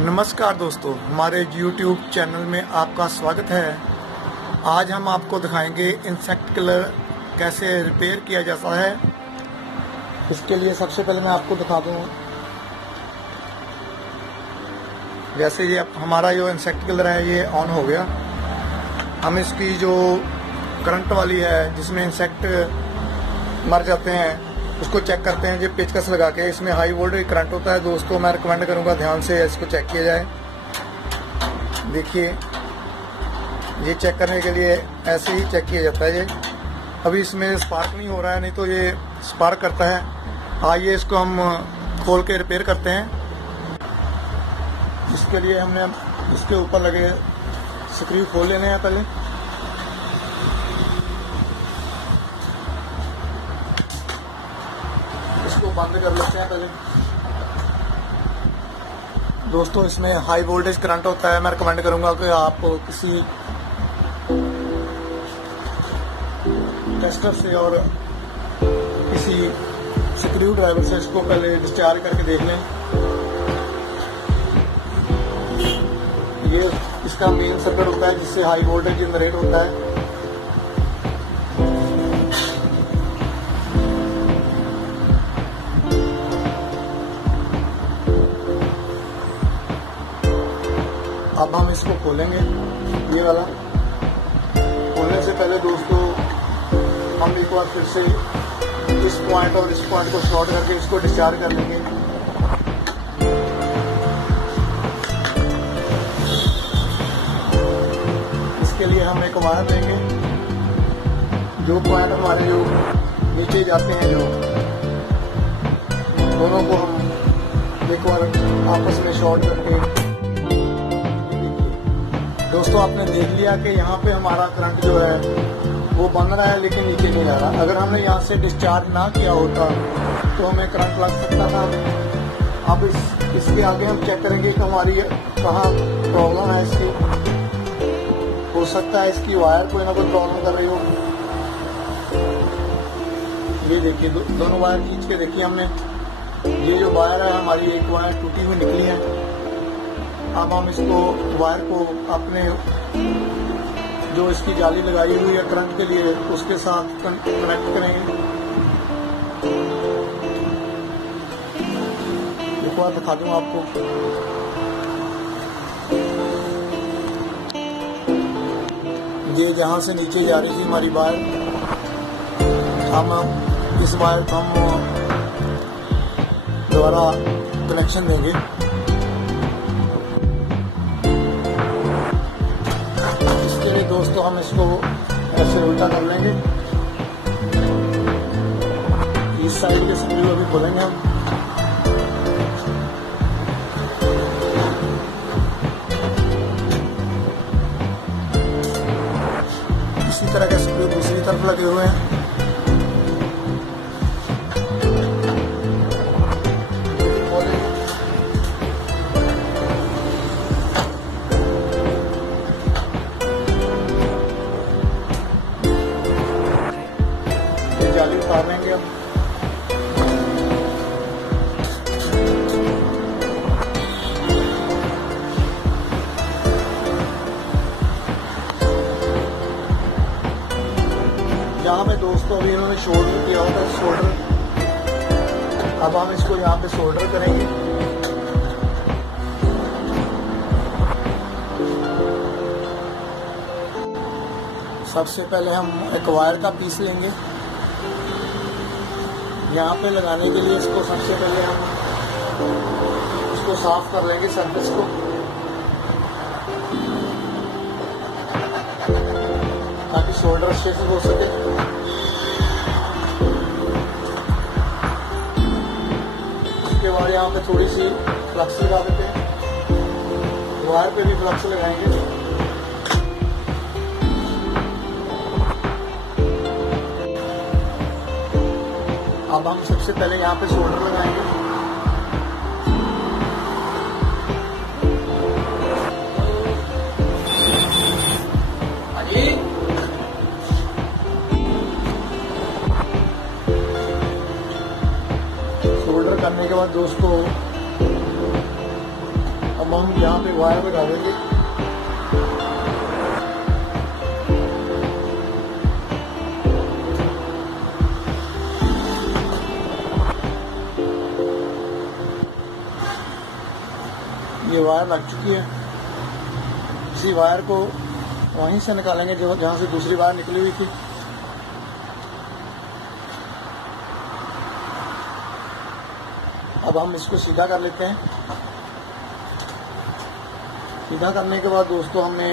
नमस्कार दोस्तों, हमारे YouTube चैनल में आपका स्वागत है। आज हम आपको दिखाएंगे इंसेक्ट किलर कैसे रिपेयर किया जाता है। इसके लिए सबसे पहले मैं आपको दिखा दूँ, जैसे ये हमारा जो इंसेक्ट किलर है ये ऑन हो गया। हम इसकी जो करंट वाली है जिसमें इंसेक्ट मर जाते हैं उसको चेक करते हैं। ये पेचकस लगा के, इसमें हाई वोल्टेज करंट होता है दोस्तों। मैं रिकमेंड करूंगा ध्यान से इसको चेक किया जाए। देखिए, ये चेक करने के लिए ऐसे ही चेक किया जाता है। ये अभी इसमें स्पार्क नहीं हो रहा है, नहीं तो ये स्पार्क करता है। आइए इसको हम खोल के रिपेयर करते हैं। इसके लिए हमने इसके ऊपर लगे स्क्रू खोल लेने हैं पहले। इसको बंद कर लेते हैं पहले। दोस्तों, इसमें हाई वोल्टेज करंट होता है। मैं रिकमेंड करूंगा कि आप किसी टेस्टर से और किसी स्क्रू ड्राइवर से इसको पहले डिस्चार्ज करके देख लें। ये इसका मेन सर्किट होता है जिससे हाई वोल्टेज जनरेट होता है। अब हम इसको खोलेंगे। ये वाला खोलने से पहले दोस्तों हम एक बार फिर से इस पॉइंट और इस पॉइंट को शॉर्ट करके इसको डिस्चार्ज कर लेंगे। इसके लिए हम एक वायर लेंगे। जो पॉइंट हमारे जो नीचे जाते हैं, जो दोनों को हम एक बार आपस में शॉर्ट करके, दोस्तों आपने देख लिया कि यहाँ पे हमारा करंट जो है वो बन रहा है लेकिन नीचे नहीं आ रहा। अगर हमने यहाँ से डिस्चार्ज ना किया होता तो हमें करंट लग सकता था। अब इसके आगे हम चेक करेंगे कि हमारी कहाँ प्रॉब्लम है। इसकी हो सकता है इसकी वायर कोई ना कोई प्रॉब्लम कर रही हो। ये देखिए, दोनों वायर खींच के देखिए हमने। ये जो वायर है हमारी एक वायर टूटी हुई निकली है। अब हम इसको वायर को अपने जो इसकी जाली लगाई हुई है करंट के लिए उसके साथ कनेक्ट करेंगे। एक बार दिखा दूं आपको। ये जहां से नीचे जा रही थी हमारी वायर, हम इस वायर को हम दोबारा कनेक्शन देंगे। दोस्तों हम इसको ऐसे उल्टा कर लेंगे। इस साइड के स्क्रू अभी खोलेंगे हम। इसी तरह के स्क्रू दूसरी तरफ लगे हुए हैं। जाली उतार लेंगे अब। यहाँ पे दोस्तों अभी इन्होंने शोल्डर किया होता है, शोल्डर। अब हम इसको यहाँ पे शोल्डर करेंगे। सबसे पहले हम एक वायर का पीस लेंगे। यहाँ पे लगाने के लिए इसको सबसे पहले हम इसको साफ कर लेंगे, सरफेस को। ताकि शोल्डर अच्छे से हो सके। उसके बाद यहाँ पे थोड़ी सी फ्लक्स लगा देते हैं। वायर पे भी फ्लक्स लगाएंगे। अब हम सबसे पहले यहाँ पे शोल्डर लगाएंगे। शोल्डर करने के बाद दोस्तों अब हम यहाँ पे वायर लगा देंगे। ये वायर लग चुकी है। इसी वायर को वहीं से निकालेंगे जहाँ से दूसरी वायर निकली हुई थी। अब हम इसको सीधा कर लेते हैं। सीधा करने के बाद दोस्तों हमने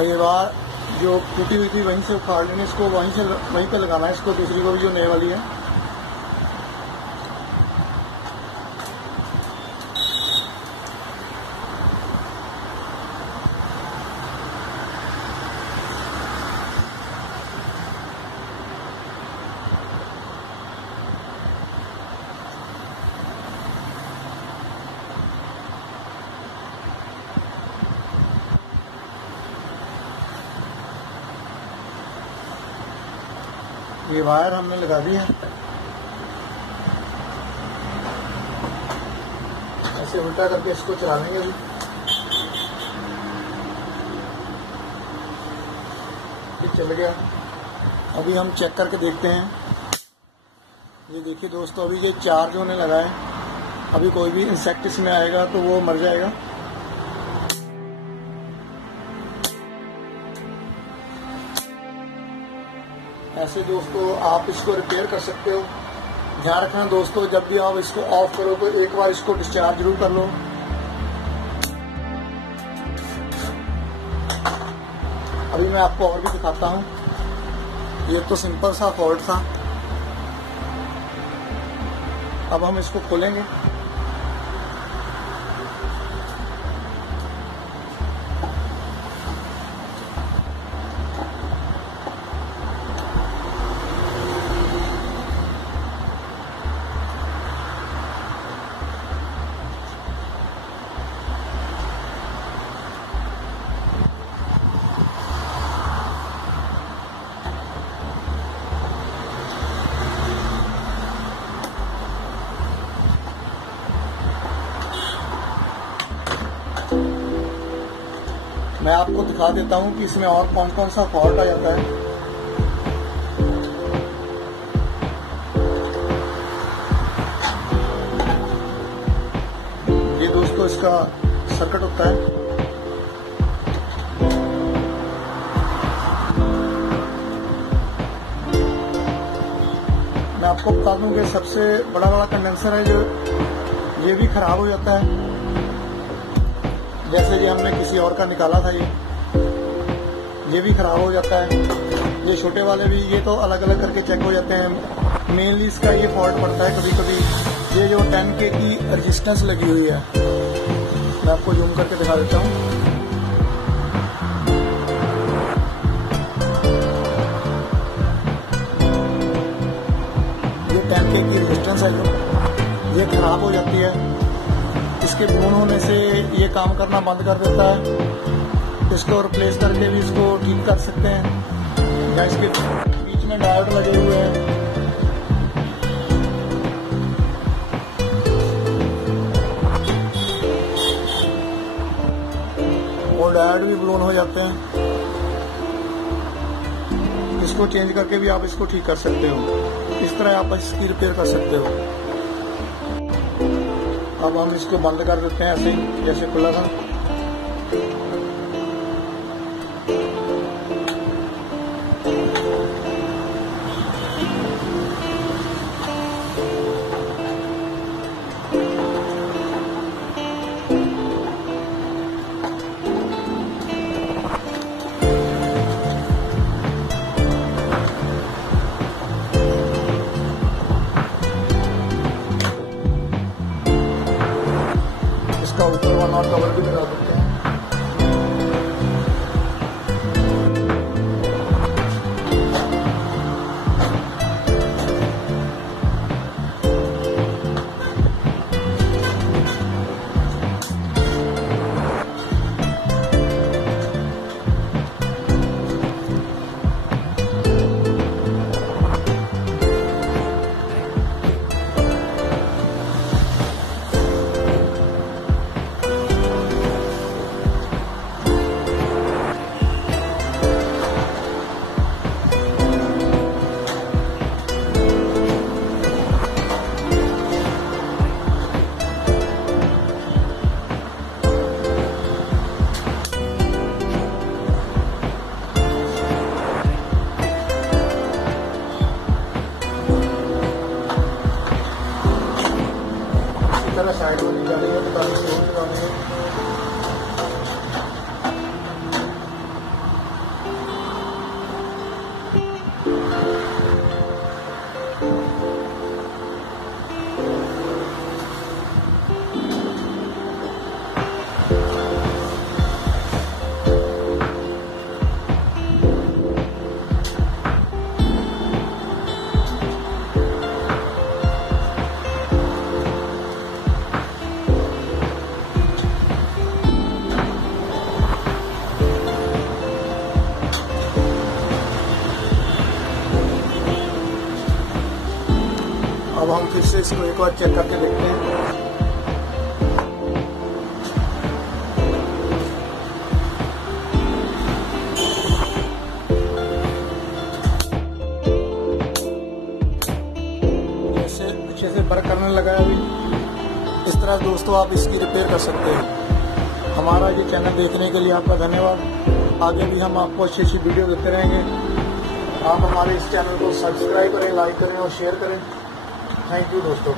ये वायर जो टूटी हुई थी वहीं से उखाड़ लेंगे, इसको वहीं पे लगाना है, इसको दूसरी को भी जो नए वाली है। ये वायर हमने लगा दी है। ऐसे उल्टा करके इसको चला लेंगे। अभी चल गया। अभी हम चेक करके देखते हैं। ये देखिए दोस्तों, अभी ये चार्ज होने लगा है। अभी कोई भी इंसेक्ट इसमें आएगा तो वो मर जाएगा। ऐसे दोस्तों आप इसको रिपेयर कर सकते हो। ध्यान रखना दोस्तों, जब भी आप इसको ऑफ करो तो एक बार इसको डिस्चार्ज जरूर कर लो। अभी मैं आपको और भी दिखाता हूँ। ये तो सिंपल सा फॉल्ट था। अब हम इसको खोलेंगे। मैं आपको दिखा देता हूं कि इसमें और कौन कौन सा फॉल्ट आ जाता है। ये दोस्तों इसका सर्किट होता है। मैं आपको बता दूं कि सबसे बड़ा कंडेंसर है जो ये भी खराब हो जाता है। जैसे ये हमने किसी और का निकाला था, ये भी खराब हो जाता है। ये छोटे वाले भी, ये तो अलग अलग करके चेक हो जाते हैं। मेनली इसका ये फॉल्ट पड़ता है कभी कभी ये जो 10K की रेजिस्टेंस लगी हुई है। मैं आपको जूम करके दिखा देता हूँ। ये 10K की रेजिस्टेंस है जो ये खराब हो जाती है। इसके ब्लून होने से ये काम करना बंद कर देता है। इसको रिप्लेस करके भी इसको ठीक कर सकते हैं। या इसके बीच में डायोड लगे हुए हैं, वो डायोड भी ब्लून हो जाते हैं। इसको चेंज करके भी आप इसको ठीक कर सकते हो। इस तरह आप इसकी रिपेयर कर सकते हो। अब हम इसको बंद कर देते हैं ऐसे ही जैसे खुला था। इसका ऊपर वन और कवर भी लगा सकते हैं। इस तरह साइड में जा रही है तो काफी स्लो चलानी है। अब हम फिर से इसको एक बार चेक करके देखते हैं। जैसे अच्छे से वर्क करने लगा है अभी। इस तरह दोस्तों आप इसकी रिपेयर कर सकते हैं। हमारा ये चैनल देखने के लिए आपका धन्यवाद। आगे भी हम आपको अच्छी अच्छी वीडियो देते रहेंगे। आप हमारे इस चैनल को सब्सक्राइब करें, लाइक करें और शेयर करें। थैंक यू दोस्तों।